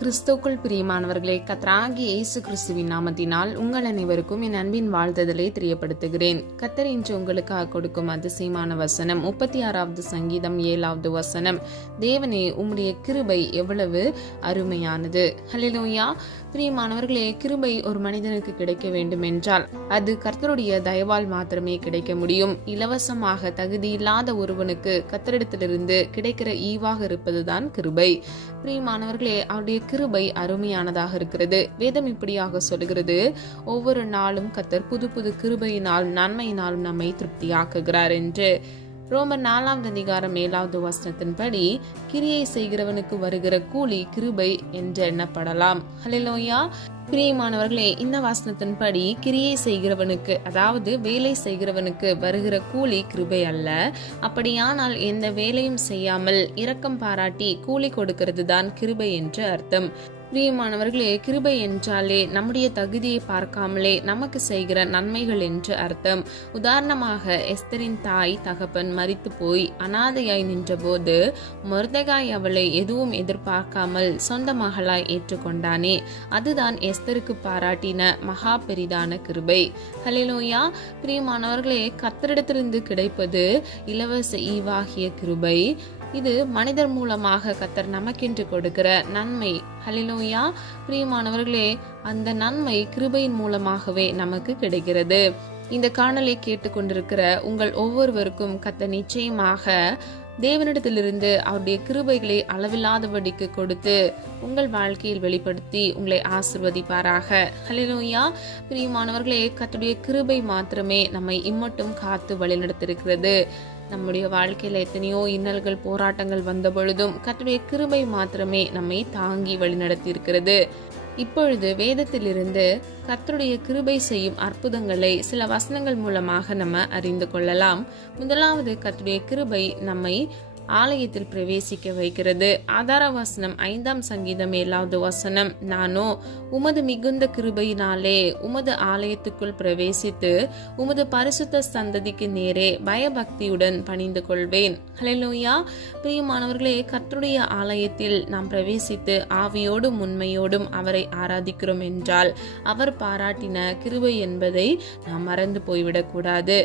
கிறிஸ்துக்குள் பிரியமானவர்களே, கர்த்தராகிய இயேசு கிறிஸ்துவின் நாமத்தினால் உங்கள் அனைவருக்கும் என் அன்பின் வாழ்த்துதலை தெரியப்படுத்துகிறேன். கர்த்தர் இன்று உங்களுக்காக கொடுக்கும் அதிசயமான வசனம் 36வது சங்கீதம் 7வது வசனம். தேவனே, உம்முடைய கிருபை எவ்வளவு அருமையானது. ஹல்லேலூயா. பிரியமானவர்களே, கிருபை ஒரு மனிதனுக்கு கிடைக்க வேண்டும் என்றால் அது கர்த்தருடைய தயவால் மாத்திரமே கிடைக்க முடியும். இலவசமாக தகுதி இல்லாத ஒருவனுக்கு கர்த்தரிடத்திலிருந்து கிடைக்கிற ஈவாக இருப்பதுதான் கிருபை. பிரியமானவர்களே, அவருடைய கிருபை அருமையானதாக இருக்கிறது. வேதம் இப்படியாக சொல்கிறது, ஒவ்வொரு நாளும் கர்த்தர் புது புது கிருபையினால் நன்மையினாலும் நம்மை திருப்தியாக்குகிறார் என்று. ரோமர் 4வது அதிகாரம் 7வது வசனத்தின்படி கிரியை செய்கிறவனுக்கு வருகிற கூலி கிருபை என்று எண்ணப்படலாம். ஹல்லேலூயா. பிரியமானவர்களே, இந்த வசனத்தின்படி கிரியை செய்கிறவனுக்கு, அதாவது வேலை செய்கிறவனுக்கு வருகிற கூலி கிருபை அல்ல. அப்படியானால் எந்த வேலையும் செய்யாமல் இரக்கம் பாராட்டி கூலி கொடுக்கிறது தான் கிருபை என்று அர்த்தம். பிரியமானவர்களே, கிருபை என்றாலே நம்முடைய தகுதியை பார்க்காமலே நமக்கு செய்கிற நன்மைகள் என்று அர்த்தம். உதாரணமாக, எஸ்தரின் தாய் தகப்பன் மரித்து போய் அனாதையாய் நின்றபோது மொர்தெகாய் அவளை எதுவும் எதிர்பார்க்காமல் சொந்த மகளாய் ஏற்றுக்கொண்டானே, அதுதான் எஸ்தருக்கு பாராட்டின மகா பெரிதான கிருபை. ஹல்லேலூயா. பிரியமானவர்களே, கர்த்தரிடத்திலிருந்து கிடைப்பது இலவச ஈவாகிய கிருபை. இது மனிதர் மூலமாக கர்த்தர் நமக்கென்று கொடுக்கிற நன்மை. ஹல்லேலூயா. பிரியமானவர்களே, அந்த நன்மை கிருபையின் மூலமாகவே நமக்கு கிடைக்கிறது. இந்த காணலை கேட்டுக்கொண்டிருக்கிற உங்கள் ஒவ்வொருவருக்கும் கர்த்தர் நிச்சயமாக தேவனிடத்திலிருந்து அவருடைய கிருபைகளை அளவில்லாதபடிக்கு கொடுத்து உங்கள் வாழ்க்கையில் வெளிப்படுத்தி உங்களை ஆசீர்வதிப்பாராக. ஹல்லேலூயா. பிரியமானவர்களே, கர்த்தருடைய கிருபை மாத்திரமே நம்மை இம்மட்டும் காத்து வழிநடத்திருக்கிறது. நம்முடைய வாழ்க்கையில எத்தனையோ இன்னல்கள் போராட்டங்கள் வந்த பொழுதும் கர்த்தருடைய கிருபை மாத்திரமே நம்மை தாங்கி வழிநடத்தி இருக்கிறது. இப்பொழுது வேதத்திலிருந்து கர்த்தருடைய கிருபை செய்யும் அற்புதங்களை சில வசனங்கள் மூலமாக நம்ம அறிந்து கொள்ளலாம். முதலாவது, கர்த்தருடைய கிருபை நம்மை ஆலயத்தில் பிரவேசிக்க வைக்கிறது. ஆதார வசனம் 5ஆம் சங்கீதம் 7வது வசனம். நானோ உமது மிகுந்த கிருபையினாலே உமது ஆலயத்துக்குள் பிரவேசித்து உமது பரிசுத்த சந்ததிக்கு நேரே பயபக்தியுடன் பணிந்து கொள்வேன். ஹல்லேலூயா. பிரியமானவர்களே, கர்த்தருடைய ஆலயத்தில் நாம் பிரவேசித்து ஆவியோடும் உண்மையோடும் அவரை ஆராதிக்கிறோம் என்றால் அவர் பாராட்டின கிருபை என்பதை நாம் மறந்து போய்விடக் கூடாது.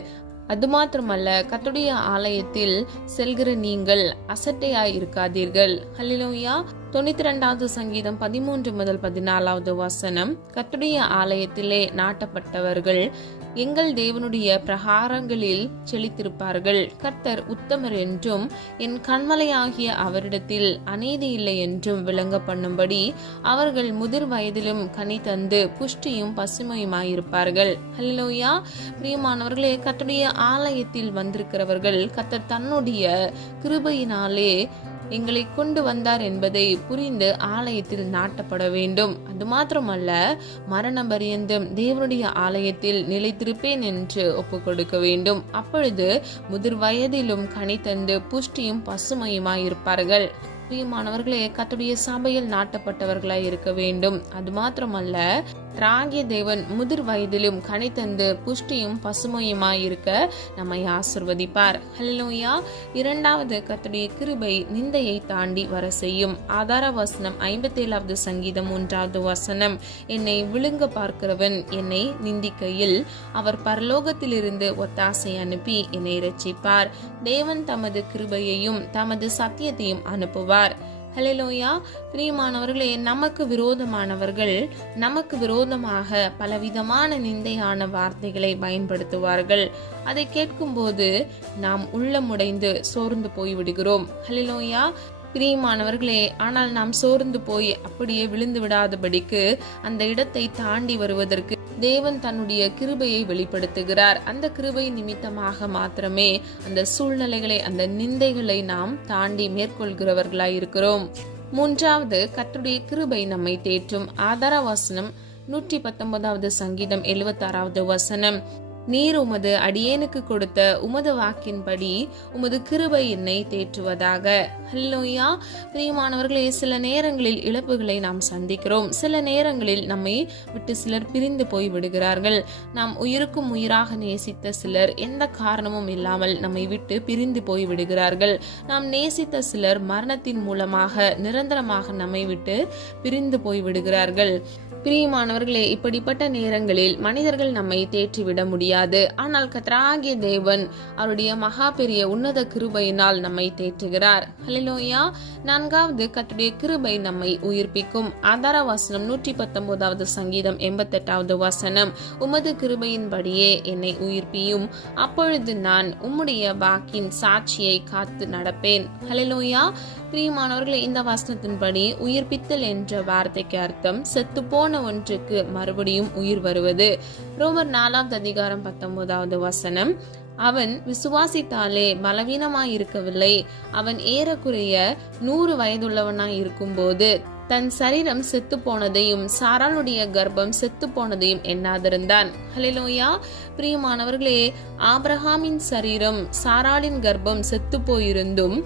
அது மாத்திரமல்ல, கர்த்தருடைய ஆலயத்தில் செல்கிற நீங்கள் அசட்டையாய் இருக்காதீர்கள். ஹல்லேலூயா. 92வது சங்கீதம் 13 முதல் 14வது வசனம். கர்த்தருடைய ஆலயத்திலே நாட்டப்பட்டவர்கள் எங்கள் தேவனுடைய பிரகாரங்களில் செழித்திருப்பார்கள். கர்த்தர் உத்தமர் என்றும் என் கண்மலையாகிய அவரிடத்தில் அநீதி இல்லை என்றும் விளங்க பண்ணும்படி அவர்கள் முதிர் வயதிலும் கனி தந்து புஷ்டியும் பசுமையுமாயிருப்பார்கள். ஹல்லேலூயா. பிரியமானவர்களே, கர்த்தருடைய ஆலயத்தில் வந்திருக்கிறவர்கள் கர்த்தர் தன்னுடைய கிருபையினாலே எங்களை கொண்டு வந்தார் என்பதை புரிந்து ஆலயத்தில் நாட்டப்பட வேண்டும். அது மாத்திரமல்ல, மரண பரியந்தம் தேவனுடைய ஆலயத்தில் நிலைத்திருப்பேன் என்று ஒப்பு கொடுக்க வேண்டும். அப்பொழுது முதிர் வயதிலும் கனி தந்து புஷ்டியும் பசுமையுமாயிருப்பார்கள். பிரியமானவர்களே, கர்த்தருடைய சபையில் நாட்டப்பட்டவர்களாய் இருக்க வேண்டும். அது மாத்திரமல்ல, ராகிய தேவன் முதிர் வயதிலும் கனி தந்து புஷ்டியும் பசுமையுமாயிருக்க நம்மை ஆசீர்வதிப்பார். ஹல்லேலூயா. இரண்டாவது, கர்த்தருடைய கிருபை நிந்தையை தாண்டி வர செய்யும். ஆதார வசனம் 57வது சங்கீதம் 1வது வசனம். என்னை விழுங்க பார்க்கிறவன் என்னை நிந்திக்கையில் அவர் பரலோகத்திலிருந்து ஒத்தாசை அனுப்பி என்னை இரட்சிப்பார். தேவன் தமது கிருபையையும் தமது சத்தியத்தையும் அனுப்புவார். ஹல்லேலூயா. பிரியமானவர்களே, நமக்கு விரோதமானவர்கள் நமக்கு விரோதமாக பலவிதமான நிந்தையான வார்த்தைகளை பயன்படுத்துவார்கள். அதை கேட்கும்போது நாம் உள்ளமுடைந்து சோர்ந்து போய்விடுகிறோம். ஹல்லேலூயா. பிரியமானவர்களே, ஆனால் நாம் சோர்ந்து போய் அப்படியே விழுந்து விடாதபடிக்கு அந்த இடத்தை தாண்டி வருவதற்கு தேவன் தன்னுடைய கிருபையை வெளிப்படுத்துகிறார். அந்த கிருபை நிமித்தமாக மாத்திரமே அந்த சூழ்நிலைகளை, அந்த நிந்தைகளை நாம் தாண்டி மேற்கொள்கிறவர்களாய் இருக்கிறோம். மூன்றாவது, கர்த்தருடைய கிருபை நம்மை தேற்றும். ஆதார வசனம் 119வது சங்கீதம் 76வது வசனம். நீர் உமது அடியேனுக்கு கொடுத்த உமது வாக்கின்படி உமது கிருபை என்னை தேற்றுவதாக. ஹல்லேலூயா. பிரியமானவர்களே, சில நேரங்களில் இழப்புகளை நாம் சந்திக்கிறோம். சில நேரங்களில் நம்மை விட்டு சிலர் பிரிந்து போய் விடுகிறார்கள். நாம் உயிருக்கும் உயிராக நேசித்த சிலர் எந்த காரணமும் இல்லாமல் நம்மை விட்டு பிரிந்து போய் விடுகிறார்கள். நாம் நேசித்த சிலர் மரணத்தின் மூலமாக நிரந்தரமாக நம்மை விட்டு பிரிந்து போய் விடுகிறார்கள். பிரியமானவர்களே, இப்படிப்பட்ட நேரங்களில் மனிதர்கள் நம்மை தேற்றிவிட முடியாது. ஆனால் கர்த்தராகிய தேவன் அவருடைய மகா பெரிய உன்னத கிருபையினால் நம்மை தேற்றுகிறார். ஹல்லேலூயா. 4வது, கர்த்தருடைய கிருபை நம்மை உயிர்ப்பிக்கும். ஆதார வசனம் 119வது சங்கீதம் 88வது வசனம், உமது கிருபையின்படியே என்னை உயிர்ப்பியும், அப்பொழுது நான் உம்முடைய வாக்கின் சாட்சியை காத்து நடப்பேன். ஹல்லேலூயா. பிரியமானவர்களே, இந்த வசனத்தின்படி உயிர்ப்பித்தல் என்ற வார்த்தைக்கு அர்த்தம் செத்து போன ஒன்றுக்கு மறுபடியும் உயிர் வருவது. ரோமர் 4வது அதிகாரம் 19வது வசனம், அவன் விசுவாசித்தாலே பலவீனமாய் இருக்கவில்லை. அவன் ஏறக்குறைய 100 வயதுள்ளவனாய் இருக்கும்போது தன் சரீரம் செத்து போனதையும் சாராளுடைய கர்ப்பம் செத்து போனதையும் எண்ணாதிருந்தான். ஹல்லேலூயா. பிரியமானவர்களே, ஆபிரகாமின் சரீரம் சாராளின் கர்ப்பம் செத்து போயிருந்தும்,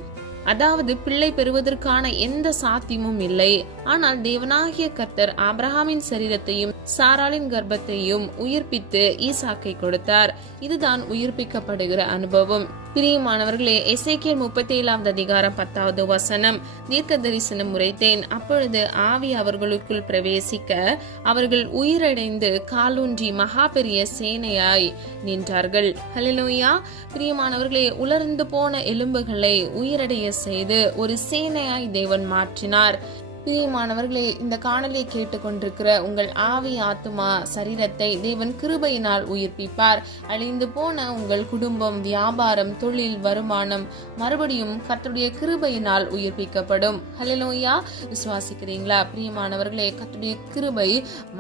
அதாவது பிள்ளை பெறுவதற்கான எந்த சாத்தியமும் இல்லை. ஆனால் தேவனாகிய கர்த்தர் ஆபிரகாமின் சரீரத்தையும் சாராளின் கர்ப்பத்தையும் உயிர்ப்பித்து ஈசாக்கை கொடுத்தார். இதுதான் உயிர்ப்பிக்கப்படுகிற அனுபவம். பிரியமானவர்களே, எசேக்கியேல் 37வது அதிகாரம் 10வது வசனம், தீர்க்க தரிசனம் உரைத்தேன், அப்பொழுது ஆவி அவர்களுக்குள் பிரவேசிக்க அவர்கள் உயிரடைந்து காலூன்றி மகா பெரிய சேனையாய் நின்றார்கள். ஹல்லேலூயா. பிரியமானவர்களே, உலர்ந்து போன எலும்புகளை உயிரடைய செய்து ஒரு சேனையாய் தேவன் மாற்றினார். பிரியமானவர்களே, இந்த காணொலியை கேட்டுக்கொண்டிருக்கிற உங்கள் ஆவி, ஆத்துமா, சரீரத்தை தேவன் கிருபையினால் உயிர்ப்பிப்பார். அழிந்து போன உங்கள் குடும்பம், வியாபாரம், தொழில், வருமானம் மறுபடியும் கர்த்தருடைய கிருபையினால் உயிர்ப்பிக்கப்படும். ஹல்லேலூயா. விசுவாசிக்கிறீங்களா? பிரியமானவர்களே, கர்த்தருடைய கிருபை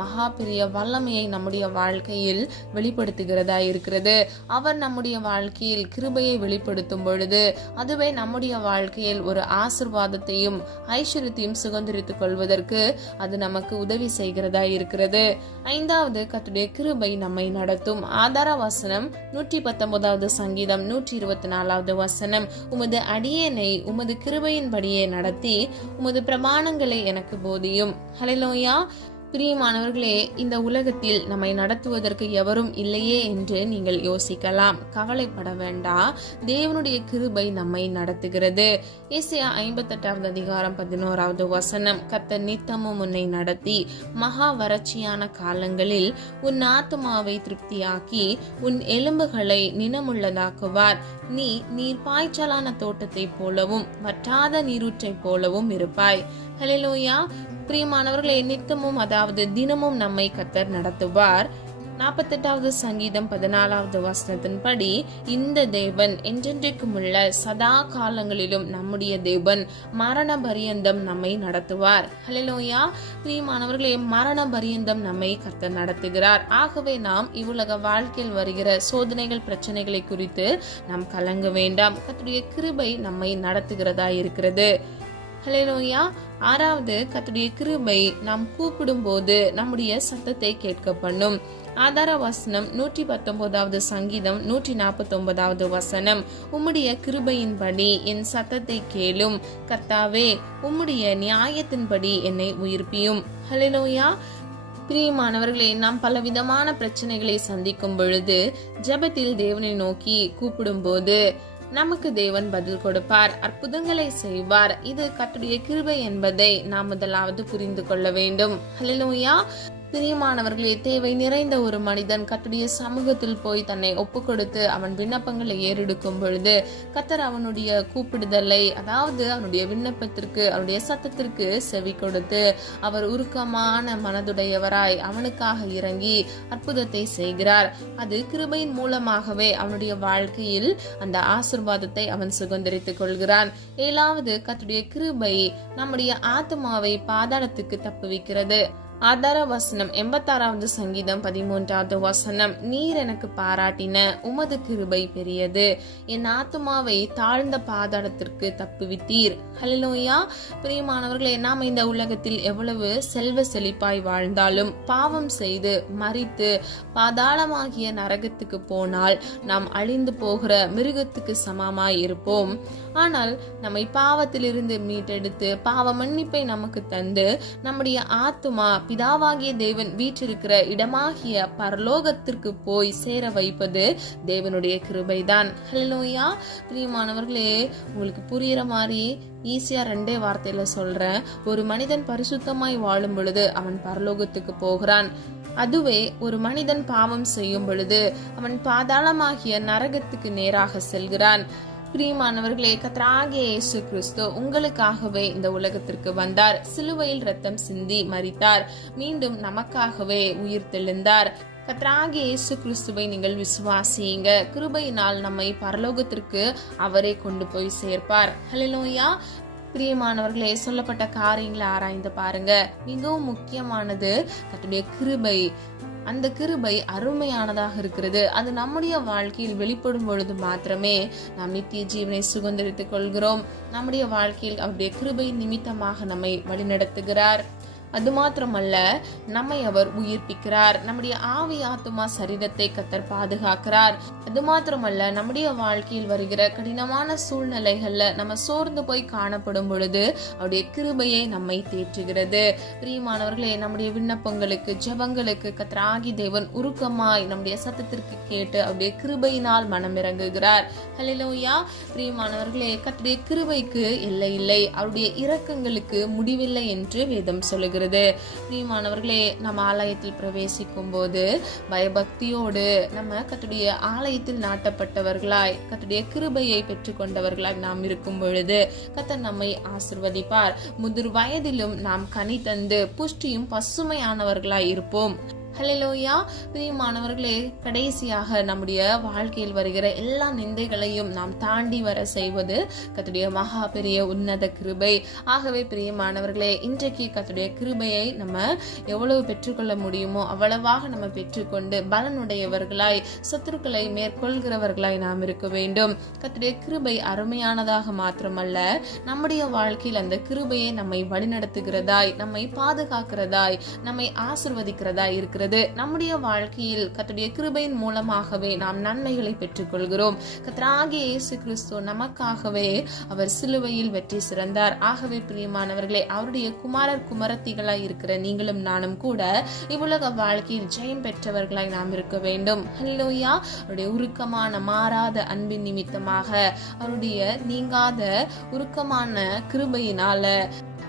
மகா பெரிய வல்லமையை நம்முடைய வாழ்க்கையில் வெளிப்படுத்துகிறதா இருக்கிறது. அவர் நம்முடைய வாழ்க்கையில் கிருபையை வெளிப்படுத்தும் பொழுது அதுவே நம்முடைய வாழ்க்கையில் ஒரு ஆசீர்வாதத்தையும் ஐஸ்வர்யத்தையும் சுதந்திரித்துக் கொள்வதற்கு அது நமக்கு உதவி செய்கிறதா இருக்கிறது. 5வது, கர்த்தருடைய கிருபை நம்மை நடத்தும். ஆதார வசனம் 119வது சங்கீதம் 124வது வசனம், உமது அடியேனை உமது கிருபையின்படியே நடத்தி உமது பிரமாணங்களை எனக்கு போதியும். ஹல்லேலூயா. பிரியமானவர்களே, இந்த உலகத்தில் நம்மை நடத்துவதற்கு எவரும் இல்லையே என்று நீங்கள் யோசிக்கலாம். கவலைப்பட வேண்டாம். தேவனுடைய கிருபை நம்மை நடத்துகிறது. ஏசாயா 58வது அதிகாரம் 11வது வசனம், கர்த்தர் நித்தமும் உன்னை நடத்தி மகா வறட்சியான காலங்களில் உன் ஆத்துமாவை திருப்தியாக்கி உன் எலும்புகளை நினமுள்ளதாக்குவார். நீ நீர் பாய்ச்சலான தோட்டத்தை போலவும் வற்றாத நீரூற்றை போலவும் இருப்பாய். ஹல்லேலூயா. பிரியமானவர்களே, நித்தமும் அதாவது தினமும் நம்மை கர்த்தர் நடத்துவார். 48வது சங்கீதம் 14வது வசனத்தின்படி, இந்த தேவன் என்றென்றைக்கும் உள்ள சதா காலங்களிலும் நம்முடைய தேவன் மரண பரியந்தம் நம்மை நடத்துவார். ஹல்லேலூயா. பிரியமானவர்களே, மரண பரியந்தம் நம்மை கர்த்தர் நடத்துகிறார். ஆகவே நாம் இவ்வுலக வாழ்க்கையில் வருகிற சோதனைகள், பிரச்சனைகளை குறித்து நாம் கலங்க வேண்டாம். கர்த்தருடைய கிருபை நம்மை நடத்துகிறதா இருக்கிறது. ஹல்லேலூயா. 6வது, கர்த்தருடைய கிருபை நாம் கூப்பிடும் போது நம்முடைய சத்தத்தை கேட்க பண்ணும். ஆதார வசனம் 119வது சங்கீதம் 149வது வசனம், உம்முடைய கிருபையின்படி என் சத்தத்தை கேளும், கர்த்தாவே உம்முடைய நியாயத்தின்படி என்னை உயிர்ப்பியும். ஹல்லேலூயா. பிரியமானவர்களே, நாம் பலவிதமான பிரச்சனைகளை சந்திக்கும் பொழுது ஜெபத்தில் தேவனை நோக்கி கூப்பிடும் போது நமக்கு தேவன் பதில் கொடுப்பார், அற்புதங்களை செய்வார். இது கர்த்தருடைய கிருபை என்பதை நாம் முதலாவது புரிந்து கொள்ள வேண்டும். ஹல்லேலூயா. பிரியமானவர்களே, தேவை நிறைந்த ஒரு மனிதன் கர்த்தருடைய சமூகத்தில் போய் தன்னை ஒப்பு கொடுத்து அவன் விண்ணப்பங்களை ஏறெடுக்கும் பொழுது கர்த்தர் அவனுடைய கூப்பிடுதலை, அதாவது அவனுடைய விண்ணப்பத்திற்கு, அவனுடைய சத்தத்திற்கு செவி கொடுத்து அவர் உருக்கமான மனதுடையவராய் அவனுக்காக இறங்கி அற்புதத்தை செய்கிறார். அது கிருபையின் மூலமாகவே அவனுடைய வாழ்க்கையில் அந்த ஆசீர்வாதத்தை அவன் சுதந்திரித்துக் கொள்கிறான். 7வது, கர்த்தருடைய கிருபை நம்முடைய ஆத்துமாவை பாதாளத்துக்கு தப்புவிக்கிறது. ஆதார வசனம் 86வது சங்கீதம் 13வது வசனம். நீர் எனக்கு பாராட்டின உமது கிருபை பெரியது, என் ஆத்துமாவை தாழ்ந்த பாதாளத்திற்கு தப்புவித்தீர். ஹல்லேலூயா. பிரியமானவர்களே, நாம் இந்த உலகத்தில் எவ்வளவு செல்வ செழிப்பாய் வாழ்ந்தாலும் பாவம் செய்து மரித்து பாதாளமாகிய நரகத்துக்கு போனால் நாம் அழிந்து போகிற மிருகத்துக்கு சமமாய் இருப்போம். ஆனால் நம்மை பாவத்திலிருந்து மீட்டெடுத்து பாவ மன்னிப்பை நமக்கு தந்து நம்முடைய ஆத்துமா பிதாவாகிய தேவன் வீற்றிருக்கிற இடமாகிய பரலோகத்திற்கு போய் சேர வைப்பது தேவனுடைய கிருபைதான். ஹல்லேலூயா. பிரியமானவர்களே, உங்களுக்கு புரியுற மாதிரி ஈஸியா 2 வார்த்தையில சொல்றேன். ஒரு மனிதன் பரிசுத்தமாய் வாழும் பொழுது அவன் பரலோகத்துக்கு போகிறான். அதுவே ஒரு மனிதன் பாவம் செய்யும் பொழுது அவன் பாதாளமாகிய நரகத்துக்கு நேராக செல்கிறான். பிரியமானவர்களே, கர்த்தராகிய இயேசு கிறிஸ்து உங்களுக்காகவே இந்த உலகத்திற்கு வந்தார். சிலுவையில் ரத்தம் சிந்தி மரித்தார். மீண்டும் நமக்காகவே உயிர் தெழுந்தார். கர்த்தராகிய இயேசு கிறிஸ்துவை நீங்கள் விசுவாசியுங்க. கிருபையினால் நம்மை பரலோகத்திற்கு அவரே கொண்டு போய் சேர்ப்பார். ஹல்லேலூயா. பிரியமானவர்களே, சொல்லப்பட்ட காரியங்களை ஆராய்ந்து பாருங்க. மிகவும் முக்கியமானது கர்த்தருடைய கிருபை. அந்த கிருபை அருமையானதாக இருக்கிறது. அது நம்முடைய வாழ்க்கையில் வெளிப்படும் பொழுது மாத்திரமே நாம் நித்திய ஜீவனை சுதந்தரித்துக் கொள்கிறோம். நம்முடைய வாழ்க்கையில் அவருடைய கிருபை நிமித்தமாக நம்மை வழிநடத்துகிறார். அது மாத்திரமல்ல, நம்மை அவர் உயிர்ப்பிக்கிறார். நம்முடைய ஆவி ஆத்துமா சரீரத்தை கர்த்தர் பாதுகாக்கிறார். அது மாத்திரமல்ல, நம்முடைய வாழ்க்கையில் வருகிற கடினமான சூழ்நிலைகள்ல நம்ம சோர்ந்து போய் காணப்படும் பொழுது அவருடைய கிருபையை நம்மை தேற்றுகிறது. பிரியமானவர்களே, நம்முடைய விண்ணப்பங்களுக்கு ஜெபங்களுக்கு கர்த்தராகிய தேவன் உருக்கமாய் நம்முடைய சத்தத்திற்கு கேட்டு அவருடைய கிருபையினால் மனம் இறங்குகிறார். ஹல்லேலூயா. பிரியமானவர்களே, கர்த்தருடைய கிருபைக்கு எல்லை இல்லை, அவருடைய இரக்கங்களுக்கு முடிவில்லை என்று வேதம் சொல்லுகிறது. பிரியமானவர்களே, நம்ம ஆலயத்தில் பிரவேசிக்கும் போது பயபக்தியோடு நம்ம கர்த்தருடைய ஆலயத்தில் நாட்டப்பட்டவர்களாய் கர்த்தருடைய கிருபையை பெற்றுக்கொண்டவர்களாய் நாம் இருக்கும் பொழுது கர்த்தர் நம்மை ஆசீர்வதிப்பார். முதிர் வயதிலும் நாம் கனி தந்து புஷ்டியும் பசுமையானவர்களாய் இருப்போம். ஹல்லேலூயா. பிரியமானவர்களே, கடைசியாக நம்முடைய வாழ்க்கையில் வருகிற எல்லா நிந்தைகளையும் நாம் தாண்டி வர செய்வது கர்த்தருடைய மகா பெரிய உன்னத கிருபை. ஆகவே பிரியமானவர்களே, இன்றைக்கு கர்த்தருடைய கிருபையை நம்ம எவ்வளவு பெற்றுக்கொள்ள முடியுமோ அவ்வளவாக நம்ம பெற்றுக்கொண்டு பலனுடையவர்களாய் சத்துருக்களை மேற்கொள்கிறவர்களாய் நாம் இருக்க வேண்டும். கர்த்தருடைய கிருபை அருமையானதாக மாத்திரமல்ல, நம்முடைய வாழ்க்கையில் அந்த கிருபையை நம்மை வழிநடத்துகிறதாய், நம்மை பாதுகாக்கிறதாய், நம்மை ஆசீர்வதிக்கிறதாய் இருக்கிறது. நம்முடைய வாழ்க்கையில் கர்த்தருடைய கிருபையின் மூலமாகவே நாம் நன்மைகளை பெற்றுக்கொள்கிறோம். கர்த்தராகிய இயேசு கிறிஸ்து நமக்காகவே அவர் சிலுவையில் வெற்றி சிறந்தார். ஆகவே பிரியமானவர்களே, அவருடைய குமாரர் குமாரத்திகளாய் இருக்கிற நீங்களும் நானும் கூட இவ்வுலக வாழ்க்கையில் ஜெயம் பெற்றவர்களாய் நாம் இருக்க வேண்டும். ஹல்லேலூயா. அவருடைய உருக்கமான மாறாத அன்பின் நிமித்தமாக, அவருடைய நீங்காத உருக்கமான கிருபையினால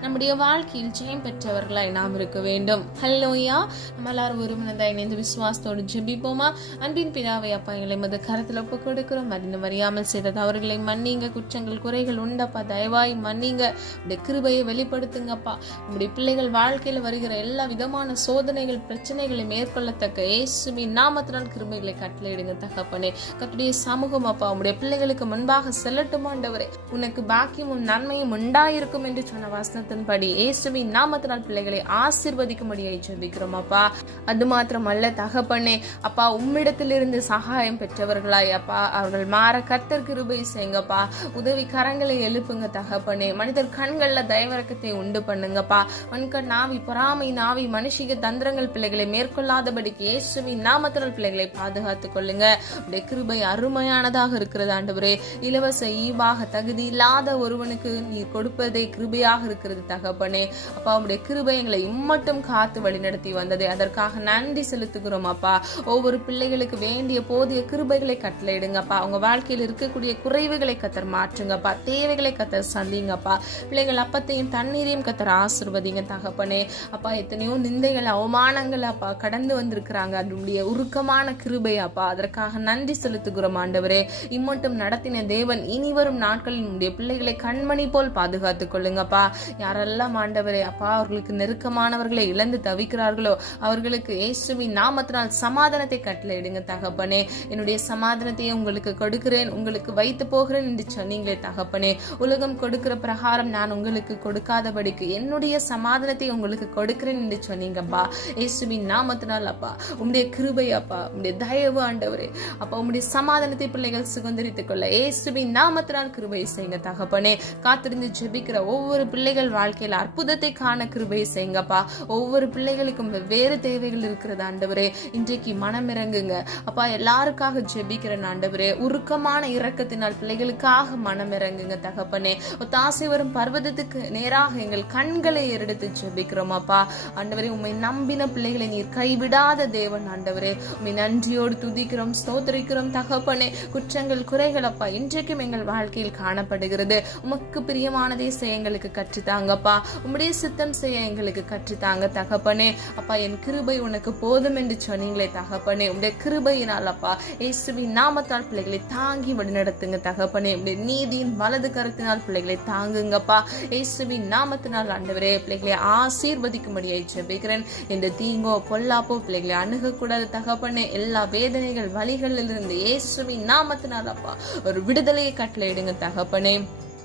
நம்முடைய வாழ்க்கையில் ஜெயம் பெற்றவர்களாய் நாம் இருக்க வேண்டும். ஹல்லேலூயா. நம்ம எல்லாரும் ஒரு மனதாய் இணைந்து விசுவாசத்தோடு ஜெபிப்போமா? அன்பின் பிதாவே, அப்பா, எங்களை மது கரத்தில் ஒப்பு கொடுக்கிறோம். மதினம் அறியாமல் செய்த தவறுகளை மன்னிங்க. குற்றங்கள் குறைகள் உண்டப்பா, தயவாய் மன்னிங்க. உடைய கிருபையை வெளிப்படுத்துங்கப்பா. உங்களுடைய பிள்ளைகள் வாழ்க்கையில் வருகிற எல்லா விதமான சோதனைகள் பிரச்சனைகளை மேற்கொள்ளத்தக்க இயேசுவின் நாமத்தினால் கிருபைகளை கட்டளையிடுங்க தகப்பனே. கர்த்தருடைய சமூகம் அப்பா உங்களுடைய பிள்ளைகளுக்கு முன்பாக செல்லட்டும் ஆண்டவரே. உனக்கு பாக்கியமும் நன்மையும் உண்டாயிருக்கும் என்று சொன்ன வசனத்தை படி இயேசுவின் நாமத்தினால் பிள்ளைகளை ஆசீர்வதிக்கும்படியாய் ஜெபிக்கிறோம் அப்பா. அது மாத்திரமல்ல தகப்பனே, அப்பா, உம்மிடத்திலிருந்து சகாயம் பெற்றவர்களாய் அப்பா அவர்கள் மாற கர்த்தர் கிருபை செய்யுங்கப்பா. உதவி கரங்களை எழுப்புங்க தகப்பனே. மனிதர் கண்கள்ல தயவிறக்கத்தை உண்டு பண்ணுங்கப்பா. மண்கண் நாவி பொறாமை நாவி மனுஷிக தந்திரங்கள் பிள்ளைகளை மேற்கொள்ளாதபடிக்கு இயேசுவின் நாமத்தினால் பிள்ளைகளை பாதுகாத்துக் கொள்ளுங்க. உடைய கிருபை அருமையானதாக இருக்கிறது ஆண்டவரே. இலவச ஈவாக தகுதி இல்லாத ஒருவனுக்கு நீர் கொடுப்பதே கிருபையாக இருக்கிறது தகப்பனே. அப்பா, உடைய கிருபை எங்களை இம்மட்டும் காத்து வழிநடத்தி வந்தது, அதற்காக நன்றி செலுத்துகிறோம் அப்பா. ஒவ்வொரு பிள்ளைகளுக்கு வேண்டிய போதிய கிருபைகளை கட்டளையிடுங்கப்பா. அவங்க வாழ்க்கையில் இருக்கக்கூடிய குறைவுகளை கத்தர் மாற்றுங்கப்பா. தேவைகளை கத்தர் சந்திங்கப்பா. பிள்ளைகள் அப்பத்தையும் தண்ணீரையும் கத்தர் ஆசீர்வதிங்க தகப்பனே. அப்பா, எத்தனையோ நிந்தைகள் அவமானங்கள் அப்பா கடந்து வந்திருக்கிறாங்க. அதனுடைய உருக்கமான கிருபை அப்பா, அதற்காக நன்றி செலுத்துகிறோம் ஆண்டவரே. இம்மட்டும் நடத்தின தேவன் இனி வரும் நாட்களில் உடைய பிள்ளைகளை கண்மணி போல் பாதுகாத்துக் கொள்ளுங்கப்பா. யாரெல்லாம் ஆண்டவரே அப்பா அவர்களுக்கு நெருக்கமானவர்களை இழந்து தவிக்கிறார்களோ அவர்களுக்கு இயேசுவின் நாமத்தினால் சமாதானத்தை கட்டளையிடுங்க தகப்பனே. என்னுடைய சமாதானத்தையே உங்களுக்கு கொடுக்கிறேன், உங்களுக்கு வைத்து போகிறேன் என்று சொன்னீங்களே தகப்பனே. உலகம் கொடுக்கிற பிரகாரம் நான் உங்களுக்கு கொடுக்காதபடிக்கு என்னுடைய சமாதானத்தை உங்களுக்கு கொடுக்கிறேன் என்று சொன்னீங்கப்பா. இயேசுவின் நாமத்தினால் அப்பா உம்முடைய கிருபை அப்பா, உம்முடைய தயவு ஆண்டவரே அப்பா, உம்முடைய சமாதானத்தை பிள்ளைகள் சுதந்திரித்துக் கொள்ள இயேசுவின் நாமத்தினால் கிருபை செய்யுங்க தகப்பனே. காத்திருந்து ஜெபிக்கிற ஒவ்வொரு பிள்ளைகள் வாழ்க்கையில் அற்புதத்தை காண கிருபை செய்யுங்கப்பா. ஒவ்வொரு பிள்ளைகளுக்கும் வெவ்வேறு தேவைகள் இருக்கிறது ஆண்டவரே. இன்றைக்கு மனம் இறங்குங்க அப்பா. எல்லாருக்காக ஜெபிக்கிறேன் ஆண்டவரே. உருக்கமான இரக்கத்தினால் பிள்ளைகளுக்காக மனம் இறங்குங்க தகப்பனே. ஒத்தாசை வரும் பர்வதத்துக்கு நேராக எங்கள் கண்களை எடுத்து ஜெபிக்கிறோம் அப்பா. ஆண்டவரே உம்மை நம்பின பிள்ளைகளை நீர் கைவிடாத தேவன் ஆண்டவரே. உம்மை நன்றியோடு துதிக்கிறோம், ஸ்தோத்திரிக்கிறோம் தகப்பனே. குற்றங்கள் குறைகள் அப்பா இன்றைக்கும் எங்கள் வாழ்க்கையில் காணப்படுகிறது. உமக்கு பிரியமானதே செய்ய எங்களுக்கு கற்றுத்தாங்கப்பா. உம்முடைய சித்தம் செய்ய எங்களுக்கு கற்றுத்தாங்க தகப்பனே. அப்பா என் கிருபை உனக்கு போதும் என்று சொன்னீங்களே தகப்பனே. உம்முடைய கிருபையினால் அப்பா இயேசுவின் நாமத்தால் பிள்ளைகளை தாங்கி வழிநடத்துங்க தகப்பனே. உம்முடைய நீதியின் வலது கருத்தினால் பிள்ளைகளை தாங்குங்கப்பா. இயேசுவின் நாமத்தினால் ஆண்டவரே பிள்ளைகளை ஆசீர்வதிக்கும்படியாய் ஜெபிக்கிறேன். இந்த தீங்கோ பொல்லாப்போ பிள்ளைகளை அணுகக்கூடாது தகப்பனே. எல்லா வேதனைகள் வலிகளில் இருந்து இயேசுவின் நாமத்தினால் அப்பா ஒரு விடுதலையை கட்டளையிடுங்க தகப்பனே.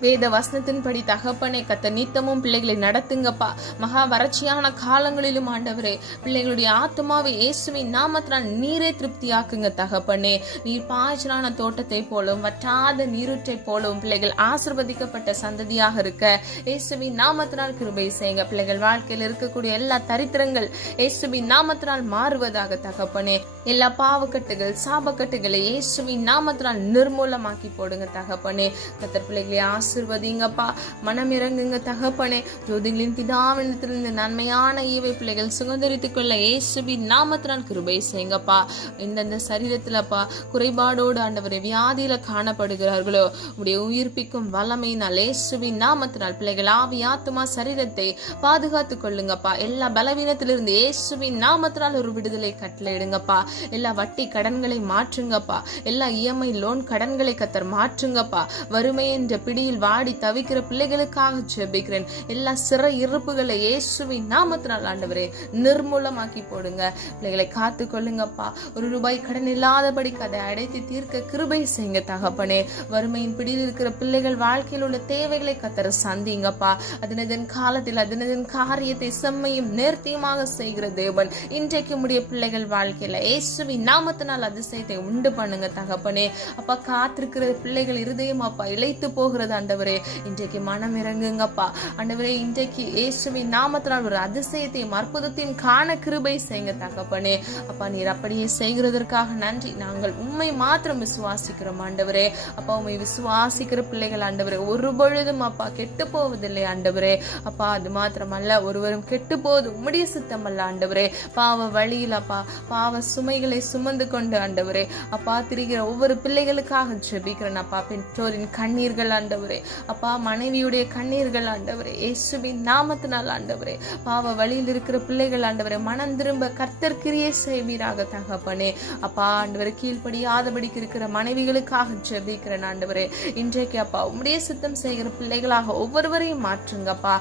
வேத வசனத்தின்படி தகப்பனே கத்த நித்தமும் பிள்ளைகளை நடத்துங்கப்பா. மகா வறட்சியான காலங்களிலும் ஆண்டவரே பிள்ளைகளுடைய ஆத்மாவை இயேசுவின் நாமத்தினால் நீரே திருப்தியாக்குங்க தகப்பனே. நீர் பாய்ச்சலான தோட்டத்தை போலவும் வற்றாத நீரூற்றை போலவும் பிள்ளைகள் ஆசீர்வதிக்கப்பட்ட சந்ததியாக இருக்க இயேசுவின் நாமத்தினால் கிருபை செய்யுங்க. பிள்ளைகள் வாழ்க்கையில் இருக்கக்கூடிய எல்லா தரித்திரங்கள் இயேசுவின் நாமத்தினால் மாறுவதாக தகப்பனே. எல்லா பாவக்கட்டுகள் சாபக்கட்டுகளை இயேசுவின் நாமத்தினால் நிர்மூலமாக்கி போடுங்க தகப்பனே. கத்தர் பிள்ளைகளை ஆசீர்வதிங்கப்பா. மனம் இறங்குங்க தகப்பனே. ஜோதிகளின் பிதாவினிடத்திலிருந்து நன்மையான ஈவை பிள்ளைகள் சுதந்திரித்துக் கொள்ள இயேசுவின் நாமத்தினால் கிருபை செய்யுங்கப்பா. எந்தெந்த சரீரத்திலப்பா குறைபாடோடு ஆண்டவரே வியாதியில காணப்படுகிறார்களோ உடைய உயிர்ப்பிக்கும் வல்லமையினால் இயேசுவின் நாமத்தினால் பிள்ளைகள் ஆவி ஆத்துமா சரீரத்தை பாதுகாத்துக் கொள்ளுங்கப்பா. எல்லா பலவீனத்திலிருந்து இயேசுவின் நாமத்தினால் ஒரு விடுதலை கட்டளையிடுங்கப்பா. எல்லா வட்டி கடன்களை மாற்றுங்கப்பா. எல்லா இஎம்ஐ லோன் கடன்களை கத்தர் மாற்றுங்கப்பா. வறுமை என்ற பிடியில் வாடி தவிக்கிற பிள்ளைகளுக்காக ஜெபிக்கிறேன். எல்லா சிறை இருப்புகளை இயேசுவின் நாமத்தினால் ஆண்டவரே நிர்மூலமாக்கி போடுங்க. பிள்ளைகளை காத்து கொள்ளுங்கப்பா. ₹1 கடன் இல்லாதபடிக்கு அதை அடைத்து தீர்க்க கிருபை செய்யுங்க தகப்பனே. வறுமையின் பிடியில் இருக்கிற பிள்ளைகள் வாழ்க்கையில் உள்ள தேவைகளை கத்தர சந்திங்கப்பா. அதனதன் காலத்தில் அதனதன் காரியத்தை செம்மையும் நேர்த்தியுமாக செய்கிற தேவன் இன்றைக்கு உடைய பிள்ளைகள் வாழ்க்கையில இயேசுவின் நாமத்தினால் அதிசயத்தை உண்டு பண்ணுங்க தகப்பனே. அப்பா காத்திருக்கிற பிள்ளைகள் இருதயம் அப்பா இழைத்து போகிறது ஆண்டவரே. இன்றைக்கு மனம் இறங்குங்கப்பா ஆண்டவரே. இன்றைக்கு இயேசுவின் நாமத்தினால் ஒரு அதிசயத்தையும் அற்புதத்தையும் காண கிருபை செய்யுங்க தகப்பனே. அப்பா நீர் அப்படியே செய்கிறதற்காக நன்றி. நாங்கள் உம்மை மாத்திரம் விசுவாசிக்கிறோம் ஆண்டவரே. அப்பா உம்மை விசுவாசிக்கிற பிள்ளைகள் ஆண்டவரே ஒரு பொழுதும் அப்பா கெட்டு போவதில்லை ஆண்டவரே. அப்பா அது மாத்திரமல்ல ஒருவரும் கெட்டு போவது உம்முடைய சித்தம் அல்ல ஆண்டவரே. பாவ வழியில் அப்பா பாவ சுமைகளை சுமந்து கொண்டு ஆண்டவரே அப்பா திரிகிற ஒவ்வொரு பிள்ளைகளுக்காக ஜெபிக்கிறேன் அப்பா. பெற்றோரின் கண்ணீர்கள் ஆண்டவரே அப்பா மனைவியுடைய கண்ணீர்கள் ஆண்டவரே இயேசுவின் நாமத்தினால் ஆண்டவரே பாவ வழியில் இருக்கிற பிள்ளைகள் ஆண்டவரே மனம் திரும்ப கர்த்தர் கிரியை செய்வீராக தகப்பனே. அப்பா ஆண்டவரே கீழ்ப்படியாதபடிக்கு இருக்கிற மனைவிகளுக்காக ஜெபிக்கிறேன் ஆண்டவரே. இன்றைக்கு அப்பா உம்முடைய சித்தம் செய்கிற பிள்ளைகளாக ஒவ்வொருவரையும் மாற்றுங்கப்பா.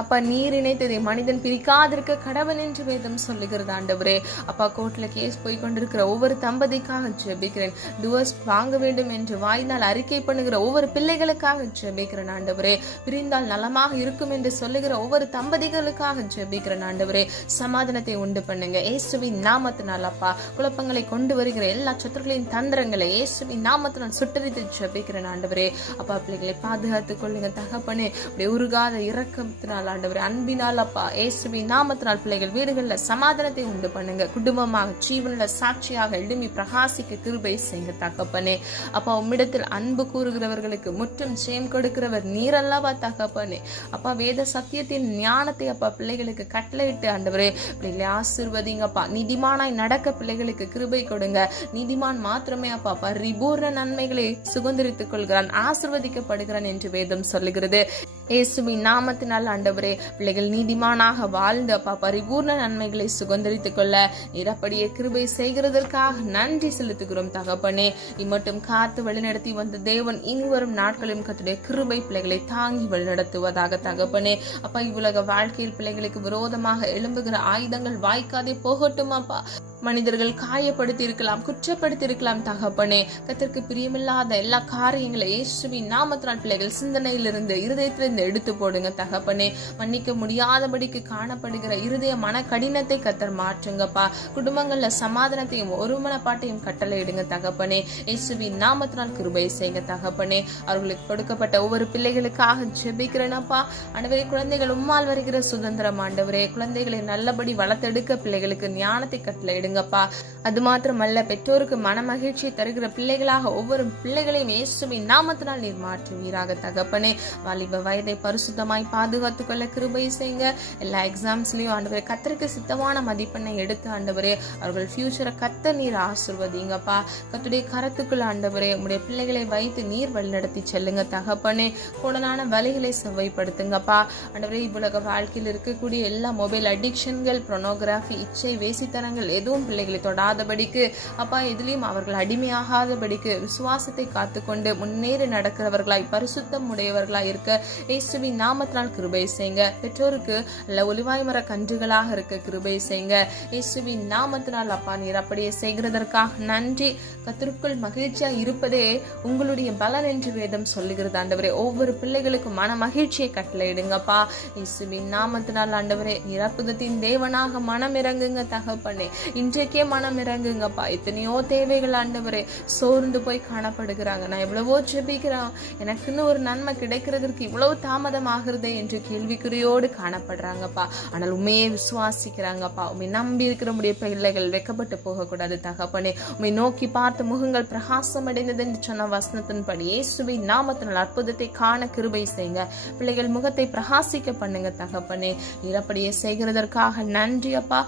அப்பா நீர் இணைத்ததை மனிதன் பிரிக்காதிருக்க கடவன் என்று வேதம் சொல்லுகிறது ஆண்டவரே. அப்பா கோர்ட்ல கேஸ் போய் கொண்டிருக்கிற ஒவ்வொரு தம்பதிக்காக ஜெபிக்கிறேன். டிவோர்ஸ் வாங்க வேண்டும் என்று வாயினால் அறிக்கை பண்ணுகிற ஒவ்வொரு பிள்ளைகளுக்காக ஜெபிக்கிறேன் ஆண்டவரே. பிரிந்தால் நலமாக இருக்கும் என்று சொல்லுகிற ஒவ்வொரு தம்பதிகளுக்காக ஜெபிக்கிறேன் ஆண்டவரே. சமாதானத்தை உண்டு பண்ணுங்க இயேசுவின் நாமத்தினால் அப்பா. குழப்பங்களை கொண்டு வருகிற எல்லா சத்துருக்களின் தந்திரங்களை இயேசுவின் நாமத்தினால் சுட்டரித்து ஜெபிக்கிறேன் ஆண்டவரே. அப்பா பிள்ளைகளை பாதுகாத்துக் கொள்ளுங்க தகப்பனே. அப்படியே உருகாத இரக்கத்தினால் ஆண்டவரே அன்பினால் அப்பா இயேசுவின் நாமத்தினால் பிள்ளைகள் வீடுகளில் சமாதானத்தை உண்டு பண்ணுங்க. குடும்பமாக ஜீவன்ல சாட்சியாக எழுமி பிரகாசிக்க கிருபை செய்யுங்க தகப்பனே. அப்பா உம்மிடத்தில் அன்பு கூறுகிறவர்களுக்கு முற்றும் ஜெயம் கொடுக்கிறவர் நீரல்லவா தகப்பனே. அப்பா வேத சத்தியத்தின் ஞானத்தை அப்பா பிள்ளைகளுக்கு கட்டளையிட்டு ஆண்டவரே பிள்ளைகளை ஆசீர்வதிங்கப்பா. நீதிமானாய் நடக்க பிள்ளைகளுக்கு கிருபை கொடுங்க. நீதிமான் மாத்திரமே அப்பா பரிபூர்ண நன்மைகளை சுதந்திரித்துக் கொள்கிறான், ஆசீர்வதிக்கப்படுகிறான் என்று வேதம் சொல்லுகிறது. இயேசுவின் நாமத்தினால் ஆண்டவரே பிள்ளைகள் நீதிமானாக வாழ்ந்து அப்பா பரிபூர்ண நன்மைகளை சுதந்தரித்துக் கொள்ள நீர் அப்படியே கிருபை செய்கிறதற்காக நன்றி செலுத்துகிறோம் தகப்பனே. இம்மட்டும் காத்து வழிநடத்தி வந்த தேவன் இனி வரும் நாட்களிலும் கர்த்தருடைய கிருபை பிள்ளைகளை தாங்கி வழிநடத்துவதாக தகப்பனே. அப்பா இவ்வுலக வாழ்க்கையில் பிள்ளைகளுக்கு விரோதமாக எழும்புகிற ஆயுதங்கள் வாய்க்காதே போகட்டும் அப்பா. மனிதர்கள் காயப்படுத்தி இருக்கலாம், குற்றப்படுத்தி இருக்கலாம் தகப்பனே. கர்த்தருக்கு பிரியமில்லாத எல்லா காரியங்களை இயேசுவின் நாமத்தினால் பிள்ளைகள் சிந்தனையிலிருந்து இருதயத்திலிருந்து எடுத்து போடுங்க தகப்பனே. மன்னிக்க முடியாதபடிக்கு காணப்படுகிற இருதய மன கடினத்தை கர்த்தர் மாற்றுங்கப்பா. குடும்பங்கள்ல சமாதானத்தையும் ஒருமனப்பாட்டையும் கட்டளையிடுங்க தகப்பனே. இயேசுவின் நாமத்தினால் கிருபை செய்யுங்க தகப்பனே. அவர்களுக்கு கொடுக்கப்பட்ட ஒவ்வொரு பிள்ளைகளுக்காக ஜெபிக்கிறேனப்பா. ஆண்டவரே குழந்தைகள் உம்மால் வருகிற சுதந்திரம் ஆண்டவரே. குழந்தைகளை நல்லபடி வளர்த்தெடுக்க பிள்ளைகளுக்கு ஞானத்தை கட்டளையிடுங்கப்பா. அது மாத்திரமல்ல பெற்றோருக்கு மன மகிழ்ச்சியை தருகிற பிள்ளைகளாக ஒவ்வொரு பிள்ளைகளையும் இயேசுவின் நாமத்தினால் நீர் மாற்றுவீராக தகப்பனே. வாலிப வயதை பரிசுத்தமாய் பாதுகாத்துக் கொள்ள கிருபை செய்யுங்க. எல்லா எக்ஸாம்ஸ்லயும் ஆண்டவரே கர்த்தருக்கு சித்தமான மதிப்பெண்ணை எடுத்து ஆண்டவரே அவர்கள் ஃபியூச்சரை கர்த்தர் நீர் ஆசீர்வதிங்கப்பா. கர்த்தருடைய கரத்துக்குள் ஆண்டவரே உம்முடைய பிள்ளைகளை வைத்து நீர் வழிநடத்தி செல்லுங்க தகப்பனே. கோடலான வழிகளை செவ்வாய்ப்படுத்துங்கப்பா. ஆண்டவரே இவ்வுலக வாழ்க்கையில் இருக்கக்கூடிய எல்லா மொபைல் அடிக்ஷன்கள், பொர்னோகிராஃபி, இச்சை, வேசித்தனங்கள் எதுவும் பிள்ளைகளை தொடாதபடிக்கு அப்பா எதிலையும் அவர்கள் அடிமையாகாதபடிக்கு விசுவாசத்தை காத்துக்கொண்டு முன்னேறி நடக்கிறவர்களாய் பரிசுத்தம் உடையவர்களாய் இருக்க இயேசுவின் நாமத்தினால் கிருபை செய்யுங்க. பெற்றோருக்கு அல்ல ஒலிவாய் மர கன்றுகளாக இருக்க கிருபை செய்யுங்க இயேசுவின் நாமத்தினால் அப்பா. நீர் அப்படியே செய்கிறதற்காக நன்றி. கர்த்தருக்குள் மகிழ்ச்சியா இருப்பதே உங்களுடைய பலன் என்று வேதம் சொல்லுகிறது ஆண்டவரே. ஒவ்வொரு பிள்ளைகளுக்கும் மன மகிழ்ச்சியை கட்டளையிடுங்கப்பா இயேசுவின் நாமத்தினால் ஆண்டவரே. நீர் அற்புதத்தின் தேவனாக மனம் இறங்குங்க தகப்பனே. இன்றைக்கே மனம் இறங்குங்கப்பா. எத்தனையோ தேவைகள் ஆண்டவரே சோர்ந்து போய் காணப்படுகிறாங்க. நான் எவ்வளவோ ஜெபிக்கிறேன், எனக்குன்னு ஒரு நன்மை கிடைக்கிறதுக்கு இவ்வளவு தாமதம் ஆகுறதே என்று கேள்விக்குறியோடு காணப்படுறாங்கப்பா. ஆனால் உண்மையே விசுவாசிக்கிறாங்கப்பா. உண்மை நம்பி இருக்கிற முடிய பிள்ளைகள் வெக்கப்பட்டு போகக்கூடாது தகப்பனே. உண்மை நோக்கி பார்த்த முகங்கள் பிரகாசம் அடைந்தது என்று சொன்ன வசனத்தின்படி இயேசுவின் நாமத்தினால் அற்புதத்தை காண கிருபை செய்யுங்க. பிள்ளைகள் முகத்தை பிரகாசிக்க பண்ணுங்க தகப்பனே. நீர் அப்படியே செய்கிறதற்காக நன்றி அப்பா.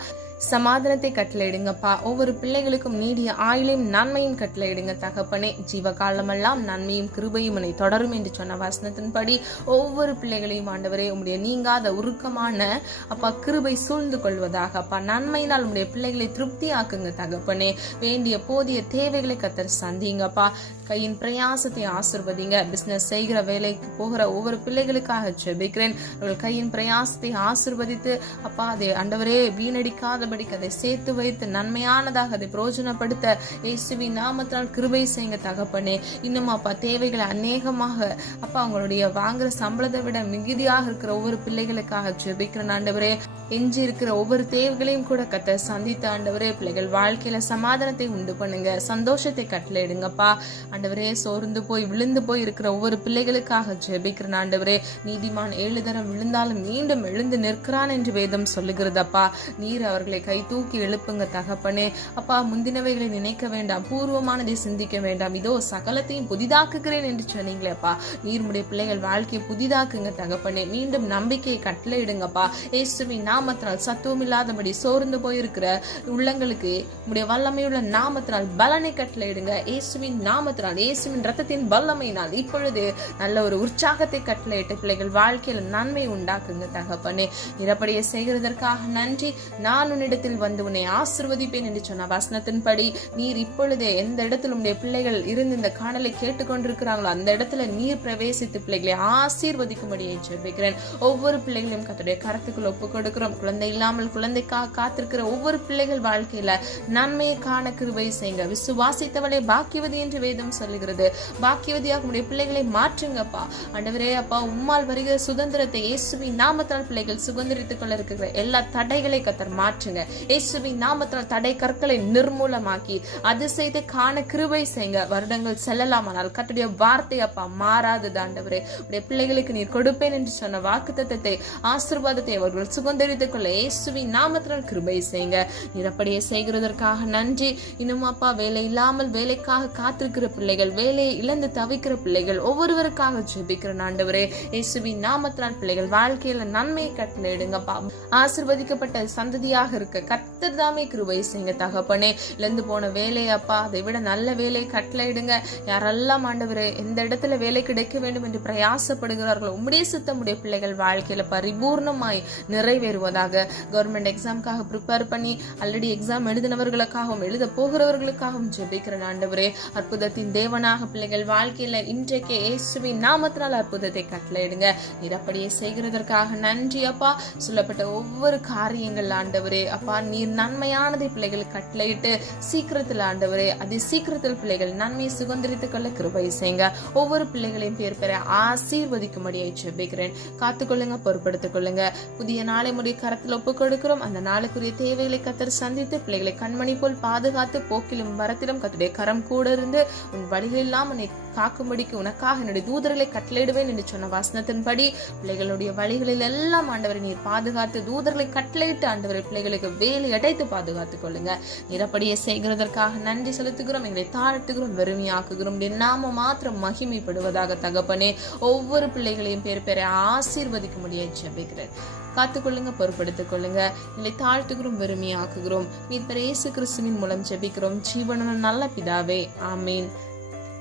சமாதானத்தை கட்டளையிடுங்கப்பா. ஒவ்வொரு பிள்ளைகளுக்கும் நீடிய ஆயுளையும் நன்மையும் கட்டளையிடுங்க தகப்பனே. ஜீவ காலமெல்லாம் நன்மையும் கிருபையும் என்னை தொடரும் என்று சொன்ன வசனத்தின்படி ஒவ்வொரு பிள்ளைகளையும் ஆண்டவரே உம்முடைய நீங்காத உருக்கமான அப்பா கிருபை சூழ்ந்து கொள்வதாக அப்பா. நன்மையினால் உம்முடைய பிள்ளைகளை திருப்தி ஆக்குங்க தகப்பனே. வேண்டிய போதிய தேவைகளை கர்த்தர் சந்திங்கப்பா. கையின் பிரயாசத்தை ஆசீர்வதிங்க. பிசினஸ் செய்கிற வேலைக்கு போகிற ஒவ்வொரு பிள்ளைகளுக்காக ஜெபிக்கிறேன். அவர்கள் கையின் பிரயாசத்தை ஆசீர்வதித்து அப்பா அதை ஆண்டவரே வீணடிக்காத அதை சேர்த்து வைத்து நன்மையானதாக அதை பிரயோஜனப்படுத்த இயேசுவின் நாமத்தினால் கிருபை செய்யுங்க தகப்பனே. இன்னும் அப்பா தேவைகளை அநேகமாக அப்பா அவங்களுடைய வாங்குற சம்பளத்தை விட மிகுதியாக இருக்கிற ஒவ்வொரு பிள்ளைகளுக்காக ஜெபிக்கிறேன் ஆண்டவரே. எஞ்சி இருக்கிற ஒவ்வொரு தேவைகளையும் கூட கர்த்தர் சந்தித்த ஆண்டவரே. பிள்ளைகள் வாழ்க்கையில சமாதானத்தை உண்டு பண்ணுங்க, சந்தோஷத்தை கட்டளையிடுங்கப்பா ஆண்டவரே. சோர்ந்து போய் விழுந்து போய் இருக்கிற ஒவ்வொரு பிள்ளைகளுக்காக ஜெபிக்கிறேன் ஆண்டவரே. நீதிமான் 7 தரம் விழுந்தாலும் மீண்டும் எழுந்து நிற்கிறான் என்று வேதம் சொல்லுகிறதப்பா. நீர் அவர்களை கை தூக்கி எழுப்புங்க தகப்பனே. அப்பா முந்தினவைகளை நினைக்க வேண்டாம், பூர்வமானதை சிந்திக்க வேண்டாம், இதோ சகலத்தையும் புதிதாக்குகிறேன் என்று சொன்னீங்களே அப்பா. நீர்முடைய பிள்ளைகள் வாழ்க்கையை புதிதாக்குங்க தகப்பனே. மீண்டும் நம்பிக்கையை கட்டளையிடுங்கப்பா இயேசுவின் நாமத்தினால். சத்துவம் இல்லாதபடி சோர்ந்து போயிருக்கிற உள்ளங்களுக்கு உடைய வல்லமையுள்ள நாமத்தினால் பலனை கட்டளையிடுங்க இயேசுவின் நாமத்தினால். இயேசுவின் ரத்தத்தின் வல்லமையினால் இப்பொழுது நல்ல ஒரு உற்சாகத்தை கட்டளையிட்டு பிள்ளைகள் வாழ்க்கையில நன்மை உண்டாக்குங்க தகப்பனே. நிரப்படியை செய்கிறதற்காக நன்றி. நான் உன்னிடத்தில் வந்து உன்னை ஆசீர்வதிப்பேன் என்று சொன்ன வசனத்தின்படி நீர் இப்பொழுதே எந்த இடத்துல உடைய பிள்ளைகள் இருந்து இந்த காணலை கேட்டுக்கொண்டிருக்கிறாங்களோ அந்த இடத்துல நீர் பிரவேசித்து பிள்ளைகளை ஆசீர்வதிக்கும்படியை ஜெபிக்கிறேன். ஒவ்வொரு பிள்ளைகளையும் கர்த்தருடைய கரத்துக்குள் ஒப்பு கொடுக்கிறோம். குழந்தை இல்லாமல் குழந்தைக்காக காத்திருக்கிற ஒவ்வொரு பிள்ளைகள் வாழ்க்கையில நன்மையை காண கிருபை செய்யுங்க. விசுவாசித்தவளை பாக்கியவதி என்று வேதம் சொல்லுகிறது. பாக்கியவதியாக உடைய பிள்ளைகளை மாற்றுங்கப்பா ஆண்டவரே. அப்பா உம்மால் வருகிற சுதந்திரத்தை இயேசுவின் நாமத்தால் பிள்ளைகள் சுதந்திரித்துக் கொள்ள இருக்கிற எல்லா தடைகளை கர்த்தர் மாற்றுங்க இயேசுவின் நாமத்தினால். தடை கற்களை நிர்மூலமாக்கி அதிசயத்தை காண கிருபை செய்யுங்க. வருடங்கள் செல்லலாமானால் கர்த்தருடைய வார்த்தை அப்பா மாறாதது ஆண்டவரே. உடைய பிள்ளைகளுக்கு நீர் கொடுப்பேன் என்று சொன்ன வாக்குத்தத்தத்தை ஆசீர்வாதத்தை அவர்கள் சுதந்திரித்துக் கொள்ள இயேசுவின் நாமத்தினால் கிருபை செய்யுங்க. நீர் அப்படியே செய்கிறதற்காக நன்றி. இன்னும் அப்பா வேலை இல்லாமல் வேலைக்காக காத்திருக்கிற பிள்ளைகள், வேலையை இழந்து தவிக்கிற பிள்ளைகள் ஒவ்வொருவருக்காக ஜெபிக்கிற ஆண்டவரே. இயேசுவின் நாமத்தினால் பிள்ளைகள் வாழ்க்கையில நன்மையை கட்டளையிடுங்கப்பா. ஆசீர்வதிக்கப்பட்ட சந்ததியாக இருக்க கர்த்தர் தாமே கிருபை செய்யுங்க தகப்பனே. இழந்து போன வேலை அப்பா, அதை விட நல்ல வேலை கட்டளையிடுங்க. யாரெல்லாம் ஆண்டவரே எந்த இடத்துல வேலை கிடைக்க வேண்டும் என்று பிரயாசப்படுகிறார்களோ உம்முடைய சித்தம் உடைய பிள்ளைகள் வாழ்க்கையில பரிபூர்ணமாய் நிறைவேறுவதாக. கவர்மெண்ட் எக்ஸாமுக்காக ப்ரிப்பேர் பண்ணி ஆல்ரெடி எக்ஸாம் எழுதினவர்களுக்காகவும் எழுத போகிறவர்களுக்காகவும் ஜெபிக்கிறேன் ஆண்டவரே. அற்புதத்தின் தேவனாக பிள்ளைகள் வாழ்க்கையில இன்றைக்கு இயேசுவின் நாமத்தினால் அற்புதத்தை கட்டளையிடுங்க. நீர் அப்படியே செய்கிறதற்காக நன்றி அப்பா. சொல்லப்பட்ட ஒவ்வொரு காரியங்கள் ஆண்டவரே அப்பா, நீர் நன்மையானதை பிள்ளைகளுக்கு கட்டளையிட்டு சீக்கிரத்தில் ஆண்டவரே அதி சீக்கிரத்தில் பிள்ளைகள் நன்மையை சுதந்திரித்துக் கொள்ள கிருபை செய்யுங்க. ஒவ்வொரு பிள்ளைகளையும் பேர் பெற ஆசீர்வதிக்கும்படியை ஜெபிக்கிறேன். காத்துக்கொள்ளுங்க, பொறுப்படுத்திக் கொள்ளுங்க. புதிய நாளை முடிய கரத்தில் ஒப்புக் கொடுக்கிறோம். அந்த நாளுக்குரிய தேவைகளை கத்தர் சந்தித்து பிள்ளைகளை கண்மணி போல் பாதுகாத்து போக்கிலும் வரத்திலும் கத்துடைய கரம் கூட இருந்து உன் வழிகளெல்லாம் உன்னை காக்கும்படிக்கு உனக்காக என்னுடைய தூதர்களை கட்டளையிடுவேன் என்று சொன்ன வசனத்தின்படி பிள்ளைகளுடைய வழிகளில் எல்லாம் ஆண்டவரை நீர் பாதுகாத்து தூதர்களை கட்டளையிட்டு ஆண்டவரை பிள்ளைகளுக்கு வேலை அடைத்து பாதுகாத்துக் கொள்ளுங்க. நிறப்படியே செய்கிறதற்காக நன்றி செலுத்துகிறோம். எங்களை தாழ்த்துகிறோம், வெறுமையாக்குகிறோம். நாம மாத்திரம் மகிமைப்படுவதாக தகப்பனே. ஒவ்வொரு பிள்ளைகளையும் பேர் பேரை ஆசீர்வதிக்க முடியாது ஜெபிக்கிறேன். காத்துக்கொள்ளுங்க, பொறுப்படுத்திக் கொள்ளுங்க. எங்களை தாழ்த்துகிறோம், வெறுமையாக்குகிறோம். மீட்பர் இயேசு கிறிஸ்துவின் மூலம் ஜெபிக்கிறோம் ஜீவனுள்ள நல்ல பிதாவே, ஆமீன்.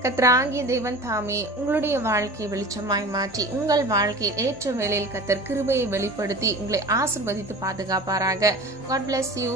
கர்த்தராகிய தேவன் தாமே உங்களுடைய வாழ்க்கையை வெளிச்சமாய் மாற்றி உங்கள் வாழ்க்கையை ஏற்ற வேளையில் கர்த்தர் கிருபையை வெளிப்படுத்தி உங்களை ஆசீர்வதித்து பாதுகாப்பாராக. God bless you.